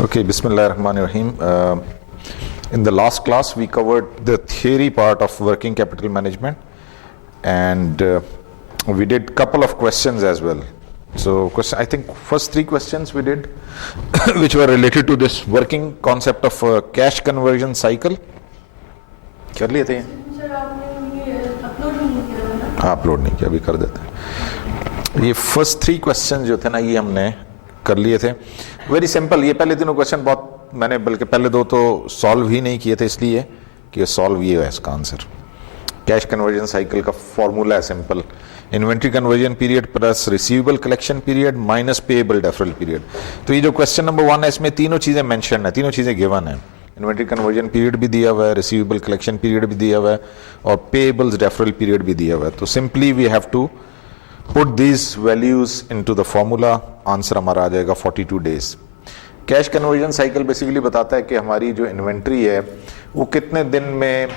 Okay, Bismillahirrahmanirrahim. In the last class, we covered the theory part of working capital management, and we did couple of questions as well. So, I think first three questions we did, which were related to this working concept of cash conversion cycle. कर लिए थे? हाँ, upload नहीं किया, अभी कर देते हैं। ये फर्स्ट थ्री क्वेश्चन जो थे ना, ये हमने कर लिए थे। वेरी सिंपल, ये पहले तीनों क्वेश्चन बहुत मैंने बल्कि पहले दो तो सॉल्व ही नहीं किए थे, इसलिए कि सॉल्व ये है इसका आंसर। कैश कन्वर्जन साइकिल का फॉर्मूला है simple, inventory conversion period plus receivable collection period minus payable deferral period. तो ये जो क्वेश्चन नंबर 1 है, इसमें तीनों चीजें मेंशन है, तीनों चीजें गिवन है। इन्वेंट्री कन्वर्जन पीरियड भी दिया हुआ है, रिसीवेबल कलेक्शन पीरियड भी दिया हुआ है, और पेएबल्स डेफरल पीरियड भी दिया हुआ है। तो simply we have to put these values into the formula, answer हमारा आ जाएगा 42 days. Cash conversion cycle basically बताता है कि हमारी जो इन्वेंट्री है वो कितने दिन में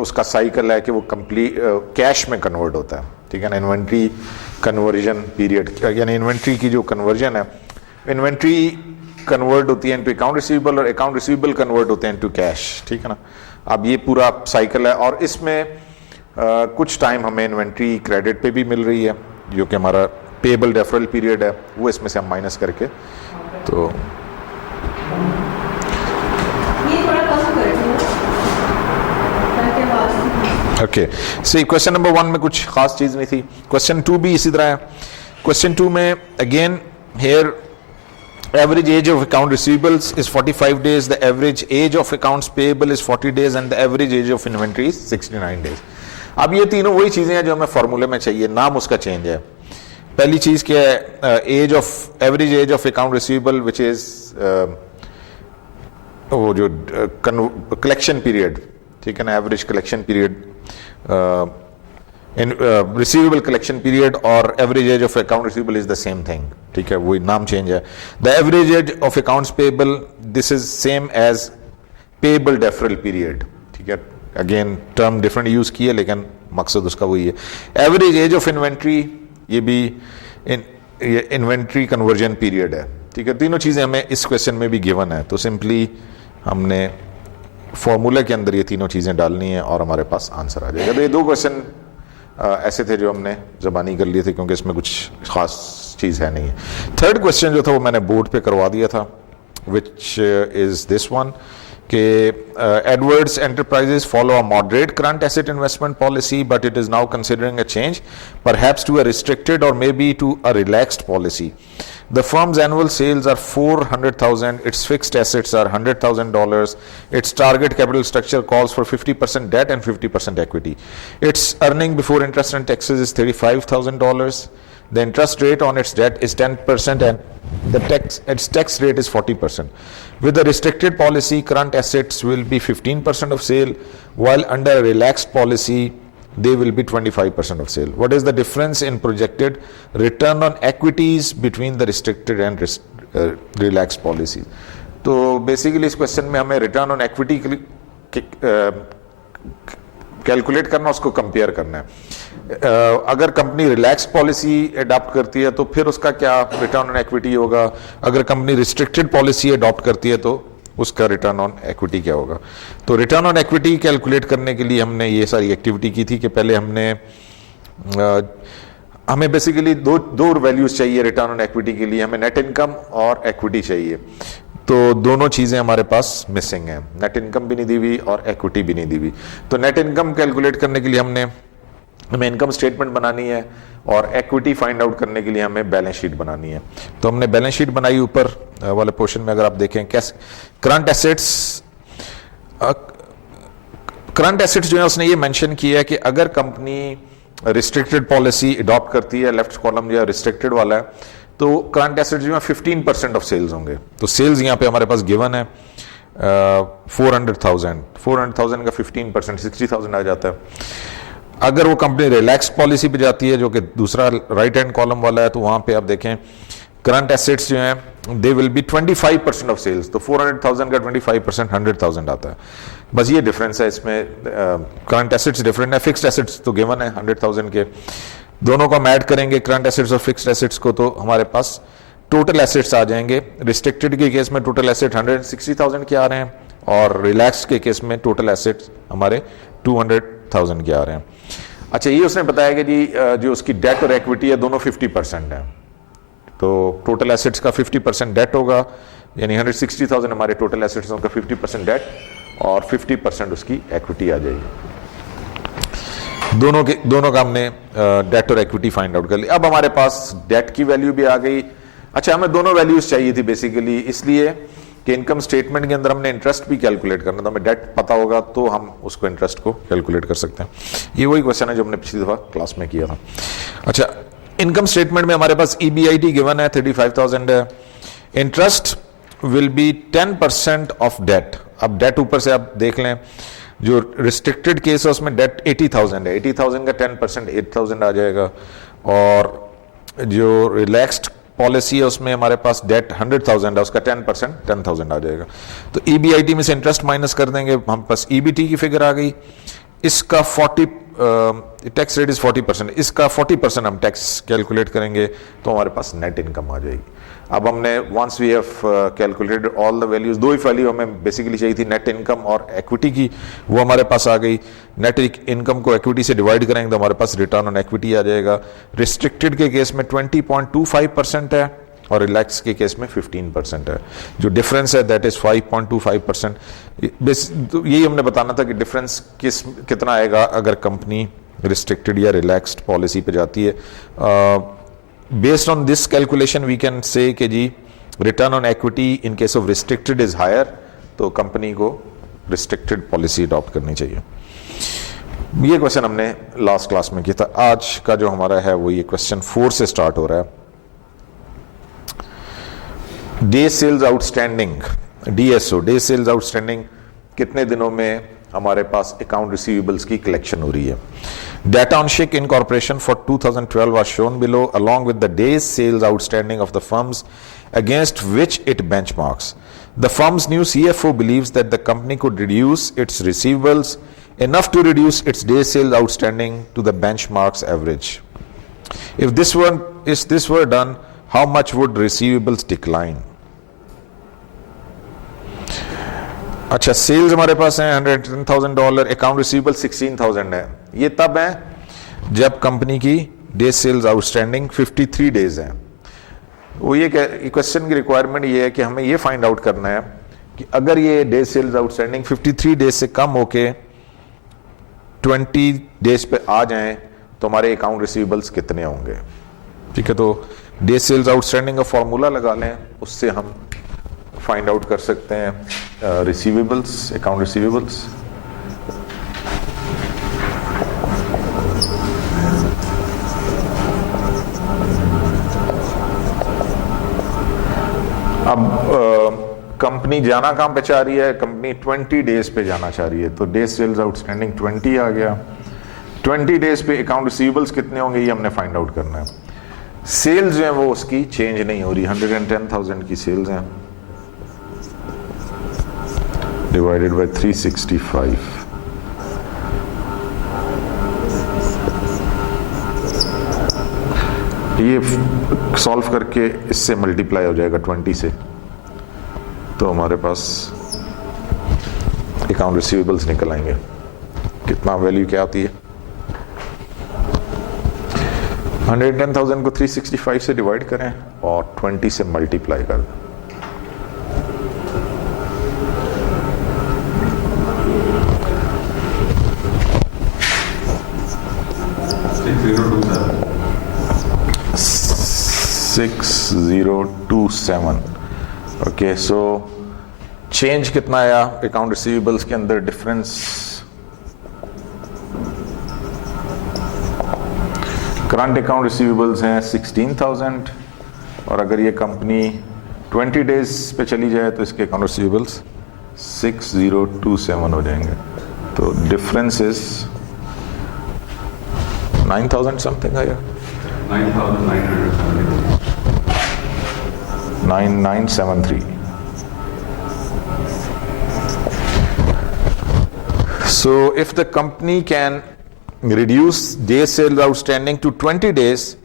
उसका साइकिल है कि वो कंप्लीट कैश में कन्वर्ट होता है, ठीक है ना। इन्वेंट्री कन्वर्जन पीरियड यानी इन्वेंट्री की जो कन्वर्जन है, इन्वेंट्री कन्वर्ट होती है इनटू अकाउंट रिसीवेबल और अकाउंट रिसीवेबल कन्वर्ट होते हैं इनटू कैश, ठीक है ना। अब ये पूरा साइकिल है, और इसमें कुछ टाइम हमें इन्वेंट्री क्रेडिट पे भी मिल रही है, जो कि हमारा पेएबल डेफरल पीरियड है, वो इसमें से हम माइनस करके तो ओके। सही, क्वेश्चन नंबर 1 में कुछ खास चीज नहीं थी। क्वेश्चन 2 भी इसी तरह है। क्वेश्चन 2 में again here average age of account receivables is 45 days, the average age of accounts payable is 40 days and the average age of inventory is 69 days. अब ये तीनों वही चीजें हैं जो हमें फॉर्मूले में चाहिए, नाम उसका चेंज है। पहली चीज क्या है, average age of account receivable which is वो जो कलेक्शन पीरियड, ठीक है ना, average collection period, receivable collection period और average age of account receivable is the same thing, ठीक है, वही नाम चेंज है। The average age of accounts payable, this is same as payable deferral period, ठीक है। अगेन टर्म डिफरेंट यूज की है, लेकिन मकसद उसका वही है। एवरेज एज ऑफ इन्वेंट्री, ये भी इन्वेंट्री कन्वर्जन पीरियड है, ठीक है। तीनों चीजें हमें इस क्वेश्चन में भी गिवन है, तो सिंपली हमने फॉर्मूला के अंदर ये तीनों चीजें डालनी है और हमारे पास आंसर आ जाएगा। तो ये दो क्वेश्चन ऐसे थे जो हमने जबानी कर लिए थे, क्योंकि इसमें कुछ खास चीज है नहीं है। थर्ड क्वेश्चन जो था वो मैंने बोर्ड पे करवा दिया था, विच इज दिस वन कि Edwards Enterprises follow a moderate current asset investment policy, but it is now considering a change, perhaps to a restricted or maybe to a relaxed policy. The firm's annual sales are $400,000, its fixed assets are $100,000, its target capital structure calls for 50% debt and 50% equity. Its earning before interest and taxes is $35,000. The interest rate on its debt is 10% and its tax rate is 40%. With the restricted policy, current assets will be 15% of sale, while under a relaxed policy, they will be 25% of sale. What is the difference in projected return on equities between the restricted and relaxed policies? तो basically इस question में हमें return on equity calculate करना, उसको compare करना है। अगर company relax policy adopt करती है तो फिर उसका क्या रिटर्न ऑन एक्विटी होगा, अगर कंपनी रिस्ट्रिक्टेड पॉलिसी अडॉप्ट करती है तो उसका रिटर्न ऑन एक्विटी क्या होगा। तो रिटर्न ऑन एक्विटी कैलकुलेट करने के लिए हमने ये सारी एक्टिविटी की थी कि पहले हमें बेसिकली दो वैल्यूज चाहिए रिटर्न ऑन एक्विटी के लिए, हमें नेट इनकम और एक्विटी चाहिए। तो दोनों चीजें हमारे पास मिसिंग है, नेट इनकम भी नहीं दी हुई और एक्विटी भी नहीं दी हुई। तो नेट इनकम कैलकुलेट करने के लिए हमें इनकम स्टेटमेंट बनानी है, और एक्विटी फाइंड आउट करने के लिए हमें बैलेंस शीट बनानी है। तो हमने बैलेंस शीट बनाई, ऊपर वाले पोर्शन में अगर आप देखें कैसे करंट एसेट्स जो है उसने ये मेंशन किया है कि अगर कंपनी रिस्ट्रिक्टेड पॉलिसी अडॉप्ट करती है, लेफ्ट कॉलम जो रिस्ट्रिक्टेड वाला है, तो करंट एसेट्स जो है 15% ऑफ सेल्स होंगे। तो सेल्स यहाँ पे हमारे पास गिवन है 400,000 का 15% 60,000 आ जाता है। अगर वो कंपनी रिलैक्स पॉलिसी पे जाती है, जो कि दूसरा राइट हैंड कॉलम वाला है, तो वहां पे आप देखें करंट एसेट्स जो हैं they will be 25% of sales. तो 400,000 का 25% 100,000 आता है। बस ये डिफरेंस है इसमें, करंट एसेट्स डिफरेंट है, फिक्स्ड एसेट्स तो गिवन है 100,000 के। दोनों को हम ऐड करेंगे करंट एसेट्स और फिक्स्ड एसेट्स को, तो हमारे पास टोटल एसेट्स आ जाएंगे। रिस्ट्रिक्टेड के केस में टोटल एसेट 160,000 के आ रहे हैं और रिलैक्स के केस में टोटल एसेट्स हमारे 200,000 के आ रहे हैं। अच्छा, ये उसने बताया कि जी जो उसकी डेट और इक्विटी है दोनों 50% है, तो टोटल एसेट्स का 50% डेट होगा, यानी 160,000 हमारे टोटल एसेट्स का 50% डेट और 50% उसकी इक्विटी आ जाएगी। दोनों का हमने डेट और इक्विटी फाइंड आउट कर लिया। अब हमारे पास डेट की वैल्यू भी आ गई। अच्छा, हमें दोनों वैल्यूज चाहिए थी बेसिकली, इसलिए कि इनकम स्टेटमेंट के अंदर हमने इंटरेस्ट भी कैलकुलेट करना था। हमें डेट पता होगा तो हम उसको इंटरेस्ट को कैलकुलेट कर सकते हैं। ये वही क्वेश्चन है जो हमने पिछली दफा क्लास में किया था। अच्छा, इनकम स्टेटमेंट में हमारे पास EBIT गिवन है 35,000 है। Interest will be 10% of debt. अब डेट ऊपर से आप देख लें, जो रिस्ट्रिक्टेड केस है उसमें डेट 80,000 है, 80,000 का 10% 8,000 आ जाएगा, और जो रिलैक्स्ड पॉलिसी है उसमें हमारे पास डेट 100,000 है, उसका 10% 10,000 आ जाएगा। तो EBIT में से इंटरेस्ट माइनस कर देंगे, हम पास EBT की फिगर आ गई। इसका 40 टैक्स रेट इज 40%, इसका 40% हम टैक्स कैलकुलेट करेंगे तो हमारे पास नेट इनकम आ जाएगी। अब हमने once we have calculated all the values, दो ही वैल्यू हमें बेसिकली चाहिए थी, नेट इनकम और इक्विटी की, वो हमारे पास आ गई। नेट इनकम को इक्विटी से डिवाइड करेंगे तो हमारे पास रिटर्न ऑन इक्विटी आ जाएगा। रिस्ट्रिक्टेड के केस में 20.25% है और रिलैक्स के केस में 15% है। जो डिफरेंस है दैट इज 5.25%। यही हमने बताना था कि डिफरेंस कितना आएगा अगर कंपनी रिस्ट्रिक्टेड या रिलैक्स्ड पॉलिसी पे जाती है। Based on this calculation we can say कि जी return on equity in case of restricted is higher, तो कंपनी को रिस्ट्रिक्टेड पॉलिसी अडॉप्ट करनी चाहिए। ये क्वेश्चन हमने लास्ट क्लास में किया था। आज का जो हमारा है वो ये क्वेश्चन 4 से स्टार्ट हो रहा है। Day sales outstanding, DSO, day sales outstanding, कितने दिनों में हमारे पास अकाउंट रिसीवेबल्स की कलेक्शन हो रही है। Data on Schick Incorporation for 2012 was shown below along with the days sales outstanding of the firms against which it benchmarks. The firm's new CFO believes that the company could reduce its receivables enough to reduce its days sales outstanding to the benchmark's average. If this were done, how much would receivables decline? अच्छा, sales हमारे पास है $110,000, account receivable 16,000 है। ये तब है जब company की day sales outstanding 53 days है। वो ये क्वेश्चन की रिक्वायरमेंट ये है कि हमें ये फाइंड आउट करना है कि अगर ये डे सेल्स आउटस्टैंडिंग 53 डेज से कम होके 20 डेज पे आ जाएं तो हमारे अकाउंट रिसीवेबल्स कितने होंगे। ठीक है, तो डे सेल्स आउटस्टैंडिंग का फॉर्मूला लगा लें, उससे हम फाइंड आउट कर सकते हैं रिसीवेबल्स, अकाउंट रिसीवेबल्स। अब कंपनी जाना कहां पे चाह रही है, कंपनी 20 डेज पे जाना चाह रही है, तो डे सेल्स आउटस्टैंडिंग 20 आ गया। 20 डेज पे अकाउंट रिसीवेबल्स कितने होंगे ये हमने फाइंड आउट करना है। सेल्स जो है वो उसकी चेंज नहीं हो रही, 110,000 की सेल्स हैं divided by 365, ये सॉल्व करके इससे मल्टीप्लाई हो जाएगा 20 से, तो हमारे पास अकाउंट रिसीवेबल्स निकल आएंगे। कितना वैल्यू क्या आती है, 110,000 को 365 से डिवाइड करें और 20 से मल्टीप्लाई कर दें। $6027। ओके, सो चेंज कितना आया अकाउंट रिसीवेबल्स के अंदर, डिफरेंस करंट अकाउंट रिसीवेबल्स हैं 16,000 और अगर ये कंपनी 20 डेज पे चली जाए तो इसके अकाउंट रिसीवेबल्स 6027 हो जाएंगे। तो डिफरेंस इज 9,000 समथिंग आया, 9973। So if the company can reduce day sales outstanding to 20 days,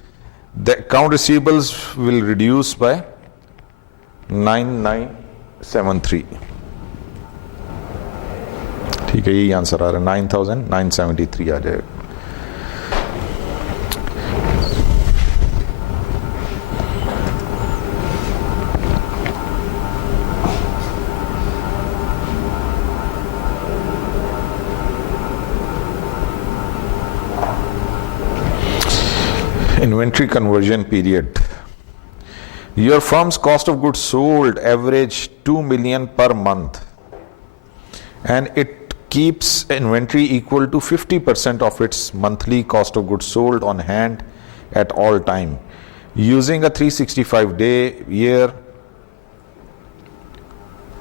the account receivables will reduce by 9973। ठीक है, यही आंसर आ रहा है, 9973 आ जाएगा। Inventory conversion period. Your firm's cost of goods sold average 2 million per month, and it keeps inventory equal to 50% of its monthly cost of goods sold on hand at all time. Using a 365-day year,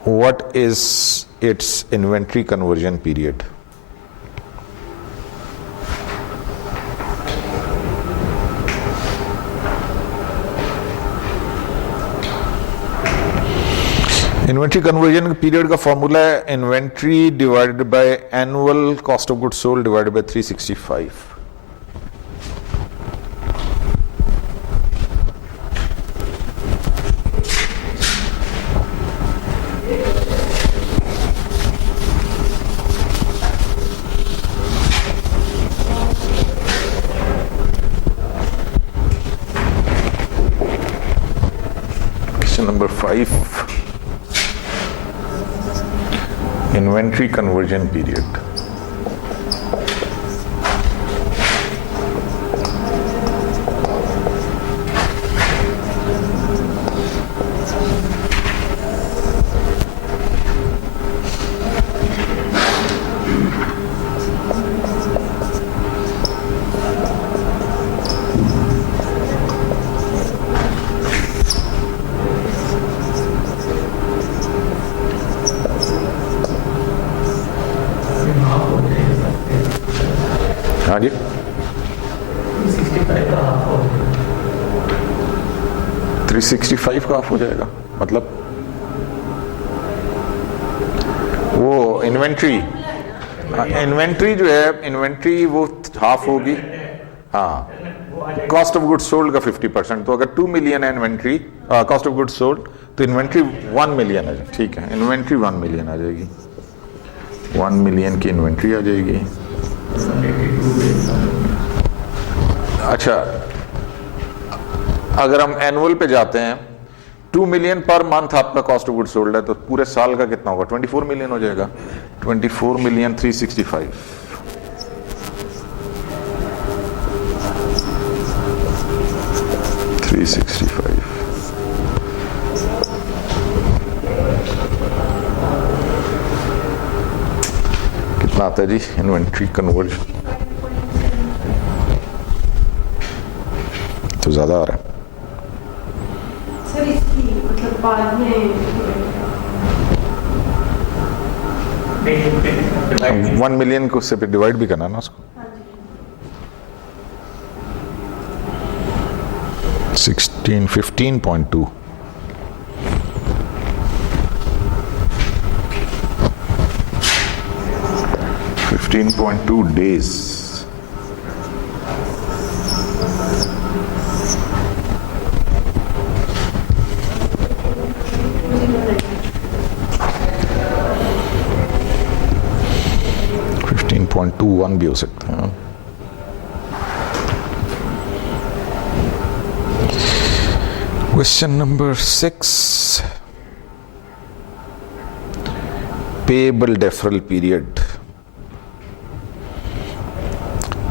what is its inventory conversion period? Inventory conversion period का formula है inventory divided by annual cost of goods sold divided by 365। Question number 5, inventory conversion period. हाँ जी, 365 का of हो जाएगा, मतलब वो inventory जो है, इन्वेंट्री वो हाफ होगी। हाँ, कॉस्ट ऑफ गुड्स सोल्ड का 50%, तो अगर 2 मिलियन है inventory cost of goods sold, तो इन्वेंट्री 1 मिलियन है। ठीक है, इन्वेंट्री 1 मिलियन आ जाएगी, 1 मिलियन की इन्वेंट्री आ जाएगी। अच्छा, अगर हम एनुअल पे जाते हैं, 2 मिलियन पर मंथ आपका कॉस्ट ऑफ गुड्स सोल्ड है, तो पूरे साल का कितना होगा? 24 मिलियन हो जाएगा। 24 मिलियन 365। कितना आता है जी इन्वेंट्री कन्वर्जन? तो ज्यादा आ रहा है सर, इसकी मतलब बाद में 1 मिलियन को उससे डिवाइड भी करना ना उसको। 15.2 15.2 days। .21 भी हो सकता है। Question number 6, payable deferral period.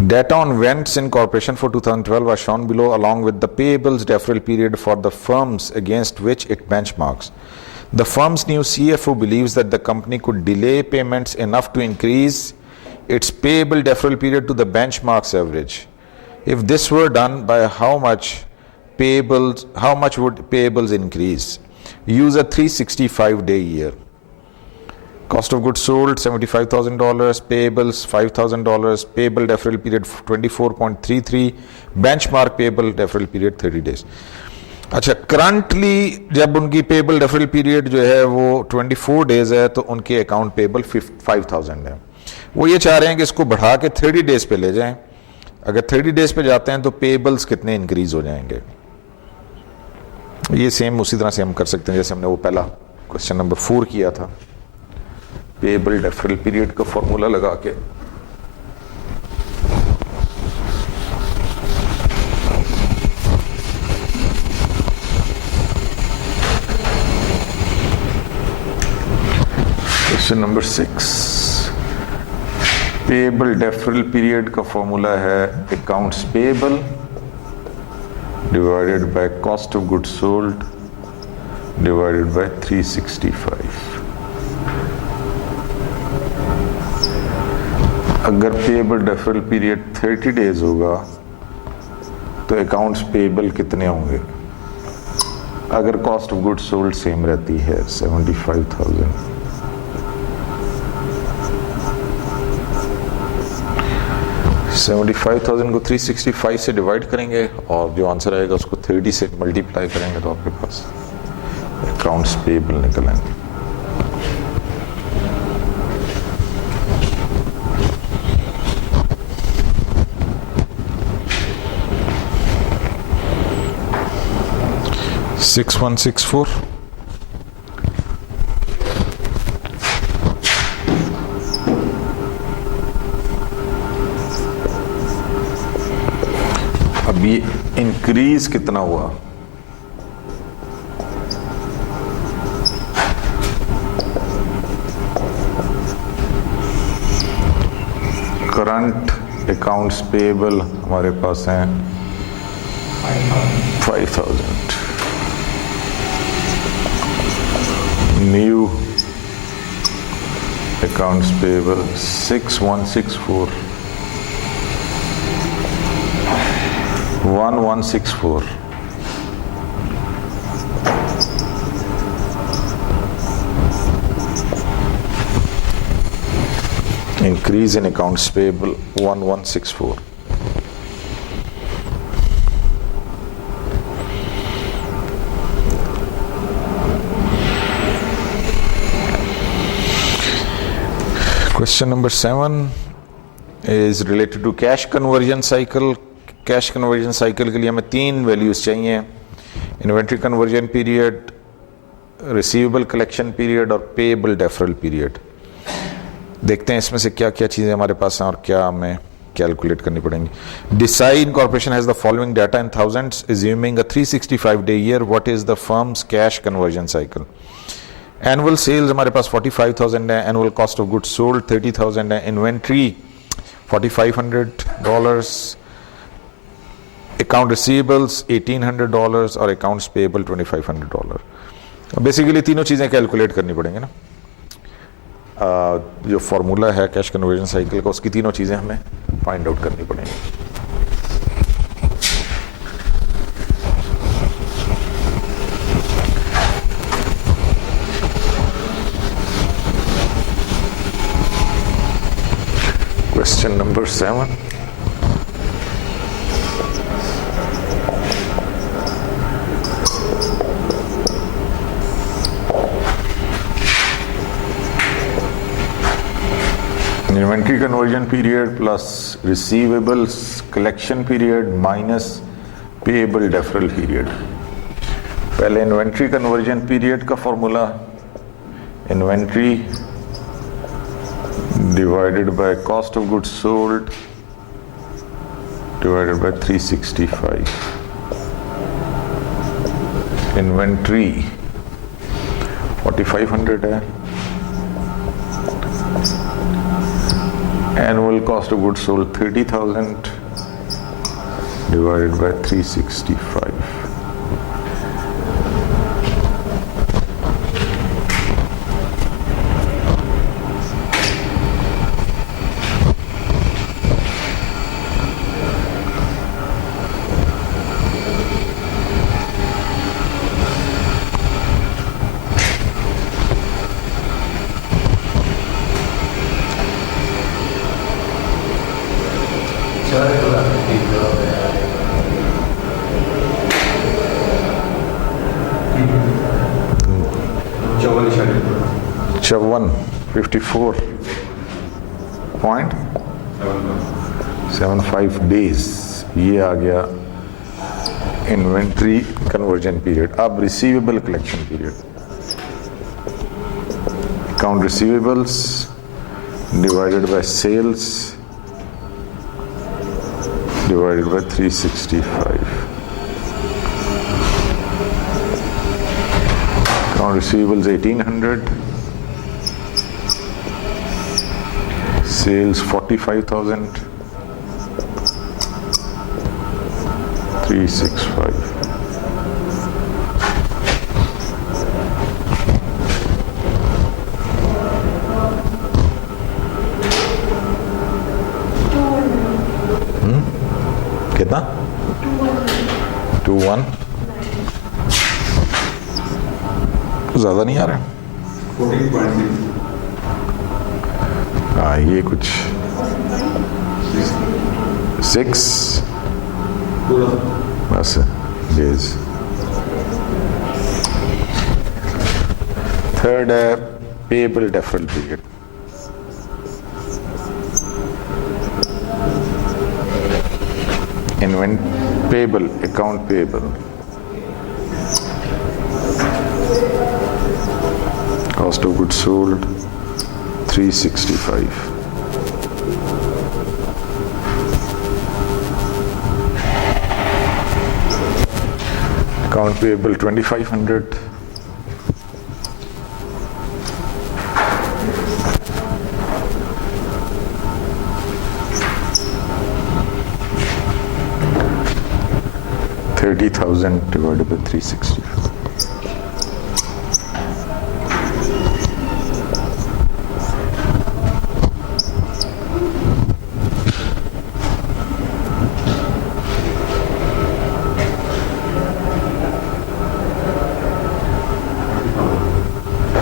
Data on Vents Incorporation for 2012 are shown below along with the payables deferral period for the firms against which it benchmarks. The firm's new CFO believes that the company could delay payments enough to increase its payable deferral period to the benchmark's average. If this were done, by how much would payables increase? Use a 365-day year. Cost of goods sold $75,000, payables $5,000, payable deferral period 24.33, benchmark payable deferral period 30 days. अच्छा, currently जब उनकी payable deferral period जो है वो 24 days है, तो उनके account payable 5,000 है। वो ये चाह रहे हैं कि इसको बढ़ा के 30 डेज पे ले जाएं। अगर 30 डेज पे जाते हैं तो पेबल्स कितने इंक्रीज हो जाएंगे? ये सेम उसी तरह से हम कर सकते हैं जैसे हमने वो पहला क्वेश्चन नंबर 4 किया था, पेएबल डेफरल पीरियड का फॉर्मूला लगा के। Question number 6, payable deferral period का फॉर्मूला है accounts payable divided by cost of goods sold divided by 365। अगर पेएबल डेफरल पीरियड 30 डेज होगा तो अकाउंट्स पेएबल कितने होंगे? अगर cost of goods sold same रहती है 75,000, को 365 से डिवाइड करेंगे और जो आंसर आएगा उसको 30 से मल्टीप्लाई करेंगे तो आपके पास अकाउंट्स पेएबल निकल आएंगे। Six 164 अब ये इंक्रीज कितना हुआ? करंट अकाउंट्स पेएबल हमारे पास हैं 5,000, new accounts payable 6164, 1164, increase in accounts payable 1164. Question number 7 is related to cash conversion cycle. Cash conversion cycle के लिए हमें 3 वैल्यूज चाहिए, inventory conversion period, receivable collection period और पेएबल डेफरल पीरियड। देखते हैं इसमें से क्या क्या चीज़ें हमारे पास हैं और क्या हमें कैलकुलेट करनी पड़ेंगी। Desai incorporation has the following data in thousands assuming a 365 day year, what is the firm's cash conversion cycle? Annual sales हमारे पास 45,000 है, annual cost of goods sold 30,000 है, इन्वेंट्री $4,500, अकाउंट रिसीवेबल्स $1,800 और अकाउंट्स पेएबल $2,500। बेसिकली तीनों चीज़ें calculate करनी पड़ेंगी ना। जो फॉर्मूला है कैश कन्वर्जन साइकिल का उसकी तीनों चीज़ें हमें फाइंड आउट करनी पड़ेंगी। Question number 7. Inventory conversion period plus receivables collection period minus payable deferral period. पहले inventory conversion period का formula inventory divided by cost of goods sold divided by 365. Inventory 4,500 है, annual cost of goods sold 30,000 divided by 365. चौवन 54.75 days, ये आ गया inventory conversion period. अब receivable collection period. Account receivables divided by sales divided by 365. Account receivables 1800, sales 45,000, 365. कितना? 21. ज्यादा नहीं आ रहा. 14.6. हाँ, ये कुछ 6 पूरा बस डेज. थर्ड है payable deferral period. Invent payable account payable. Cost of goods sold 365. Account payable 2500. $30,000 divided by 360.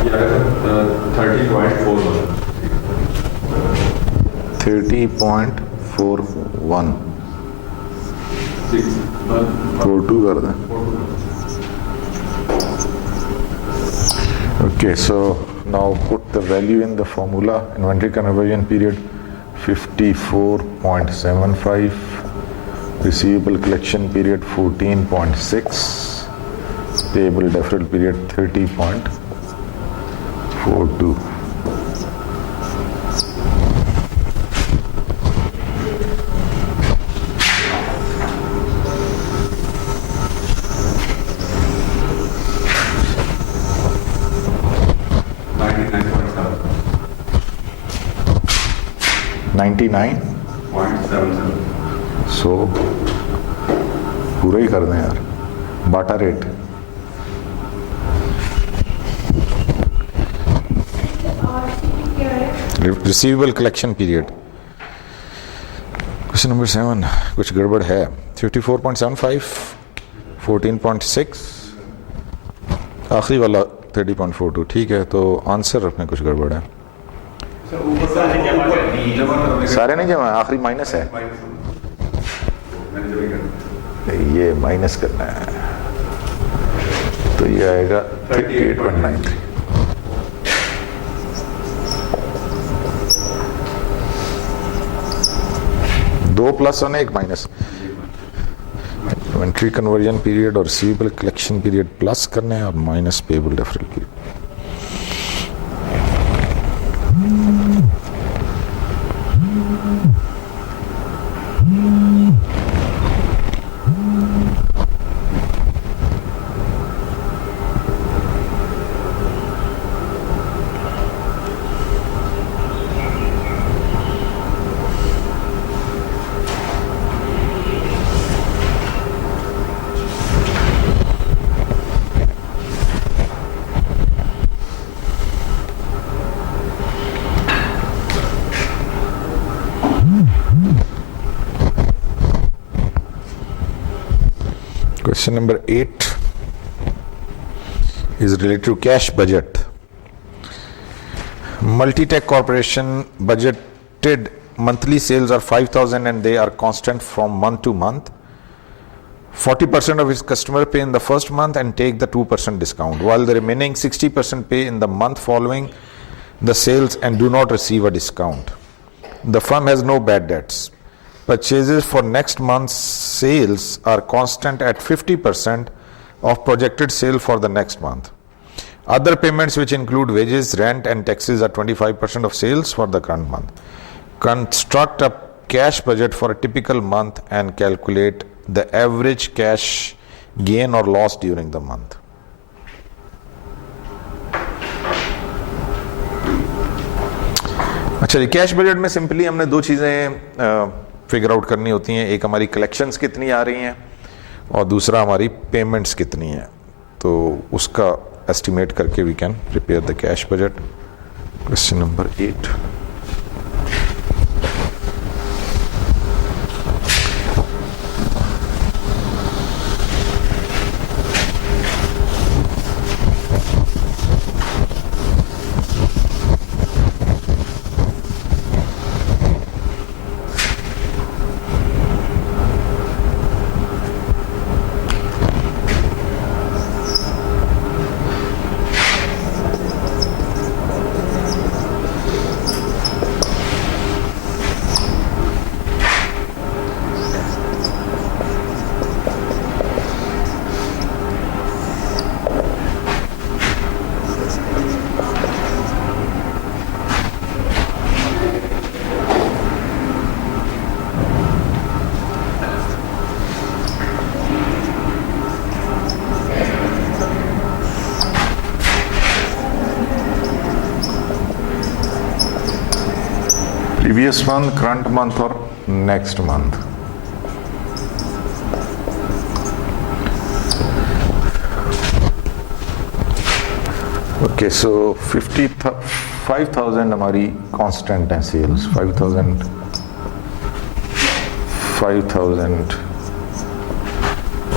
ये आएगा 30.41. 30.41. 42 कर दें. Okay, so now put the value in the formula. Inventory conversion period 54.75. Receivable collection period 14.6. Payable deferral period 30.42. $99. 0.77. सो पूरा ही कर दें यार. बाटा rate क्या है? Receivable collection period. Question number 7 कुछ गड़बड़ है. 54.75, 14.6, आखिरी वाला 30.42. ठीक है, तो आंसर में कुछ गड़बड़ है. सारे नहीं जमा, आखिरी माइनस है. ये माइनस करना है, तो ये आएगा 38.93. दो प्लस और एक माइनस. इन्वेंट्री कन्वर्जन पीरियड और रिसीवेबल कलेक्शन पीरियड प्लस करने हैं और minus payable deferral period. Question number 8 is related to cash budget. Multitech Corporation budgeted monthly sales are 5,000 and they are constant from month to month. 40% of its customer pay in the first month and take the 2% discount, while the remaining 60% pay in the month following the sales and do not receive a discount. The firm has no bad debts. purchases for next month's sales are constant at 50% of projected sale for the next month. Other payments which include wages, rent and taxes are 25% of sales for the current month. Construct a cash budget for a typical month and calculate the average cash gain or loss during the month. अच्छा जी, cash budget में simply हमने दो चीज़ें figure out करनी होती हैं। एक हमारी कलेक्शंस कितनी आ रही हैं और दूसरा हमारी पेमेंट्स कितनी हैं। तो उसका एस्टिमेट करके we can prepare the cash budget. Question number 8। Previous month, current month और नेक्स्ट मंथ। ओके, सो 5,000 हमारी कांस्टेंट है सेल्स। 5,000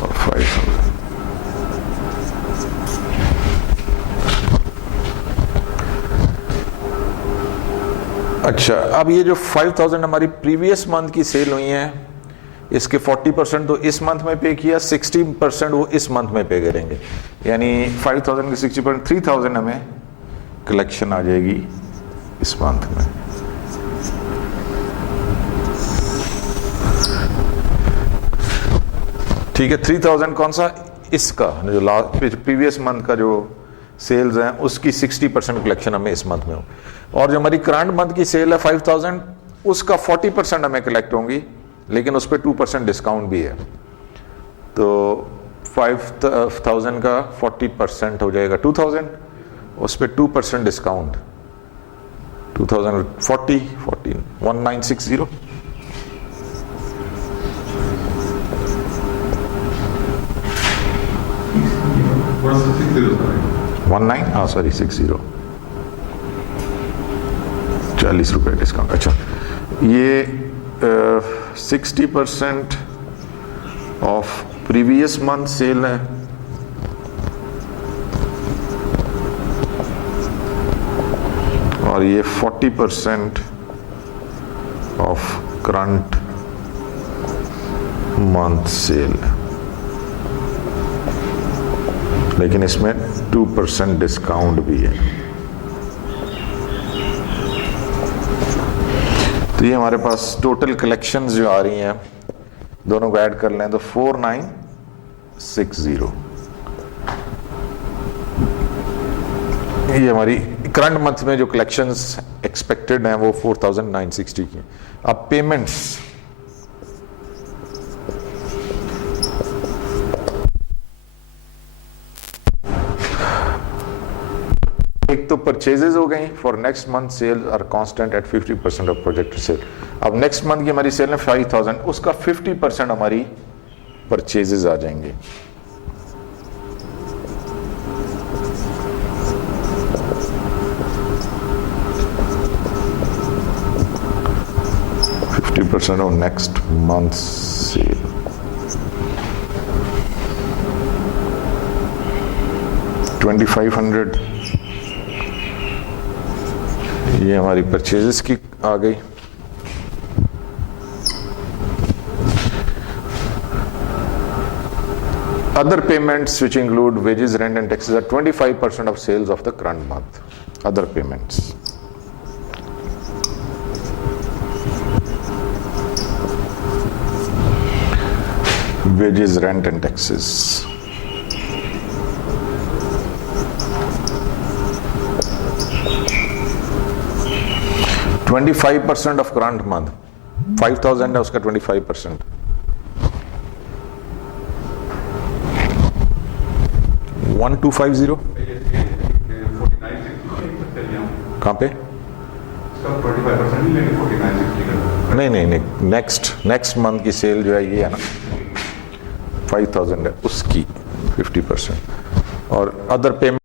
और 5,000। अच्छा, अब ये जो 5,000 हमारी प्रीवियस मंथ की सेल हुई है, इसके 40% तो इस मंथ में पे किया, 60% वो इस मंथ में पे करेंगे। यानी 5,000 के 60% 3,000 हमें कलेक्शन आ जाएगी इस मंथ में। ठीक है, 3,000 कौन सा? इसका जो प्रीवियस मंथ का जो सेल्स हैं उसकी 60% कलेक्शन हमें इस मंथ में हो। और जो हमारी करंट मंथ की सेल है 5,000, उसका 40% हमें कलेक्ट होंगी, लेकिन उस पर 2% डिस्काउंट भी है। तो 5,000 का 40% हो जाएगा 2,000, उस पर 2% डिस्काउंट 2,040 1960। What is the 60? 19, हाँ सॉरी 60, 40 रुपये डिस्काउंट। अच्छा, ये 60% ऑफ प्रीवियस मंथ सेल है, और ये 40% ऑफ करंट मंथ सेल है, लेकिन इसमें 2% डिस्काउंट भी है। तो ये हमारे पास टोटल कलेक्शंस जो आ रही हैं, दोनों को ऐड कर लें तो 4960। ये हमारी करंट मंथ में जो कलेक्शंस एक्सपेक्टेड हैं वो 4,960 की। अब पेमेंट्स, एक तो परचेजेस हो गई for next month sale are constant at 50% of projected sale. अब नेक्स्ट मंथ की हमारी सेल है 5,000, उसका 50% हमारी परचेजेस आ जाएंगे। % of next month's sale. $2,500 ये हमारी परचेजेस की आ गई। Other payments which include wages, rent and taxes are 25% of sales of the current month. Other payments. wages, rent and taxes. %25 of current month, 5,000 है उसका 25%. 1250 कहाँ पे? इसका 25% ही लेंगे 4960 का। नहीं, नेक्स्ट मंथ की सेल जो है ये है ना 5,000 है उसकी 50% और अदर पेमेंट